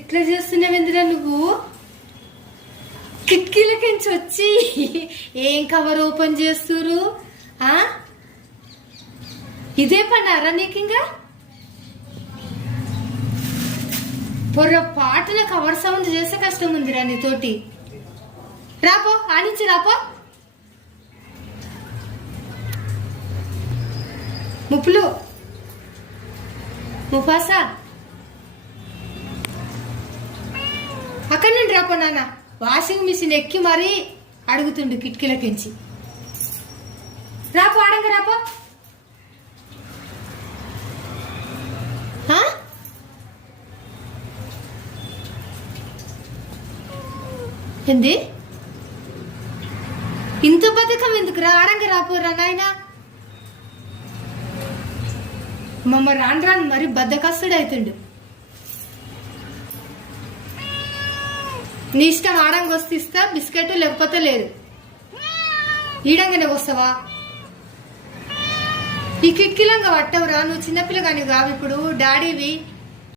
ఇట్లా చేస్తున్నావేందిరా నువ్వు? కిటికీలకించి వచ్చి ఏం కవర్ ఓపెన్ చేస్తురు? ఇదే పన్నారా నీకింగా? పొర్రపాటున కవర్ సౌండ్ చేసే కష్టం ఉందిరా నీతోటి. రాపో ఆనించి రాపో. ముప్పులు ముఫాసా అక్కడి నుండి రాపో నాన్న. వాషింగ్ మిషన్ ఎక్కి మరీ అడుగుతుండు కిటికీలకించి. రాపో ఆడంగా రాపో. ఏంది ఇంత బతకం ఎందుకురా? ఆడంగా రాపోరా నాయనా. మమ్మ రాను రాను మరి బద్దకస్తుడు అవుతుండు. నీ ఇష్టం. ఆడంగా వస్తే ఇస్తా బిస్కెట్, లేకపోతే లేదు. ఈడంగానే వస్తావా? ఈ కిటికీలంగా పట్టవురా. నువ్వు చిన్నపిల్లగాని కావు, ఇప్పుడు డాడీవి.